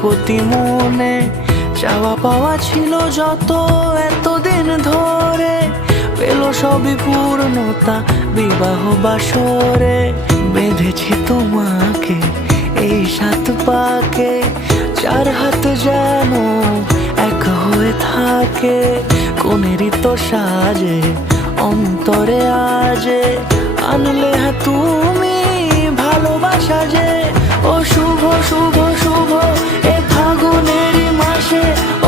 প্রতি মনে চাওয়া পাওয়া ছিল যত এতদিন ধরে, পেল সবই পূর্ণতা বিবাহ বাসরে। বেঁধেছি তোমাকে এই 7 পাকে, 4 হাত যেন এক হয়ে থাকে। কোনেরই তো সাজে অন্তরে আজে আনলে হ্যাঁ তুমি ভালোবাসা যে। ও শুভ শুভ শুভ এ ফাগুনেরই মাসে, ও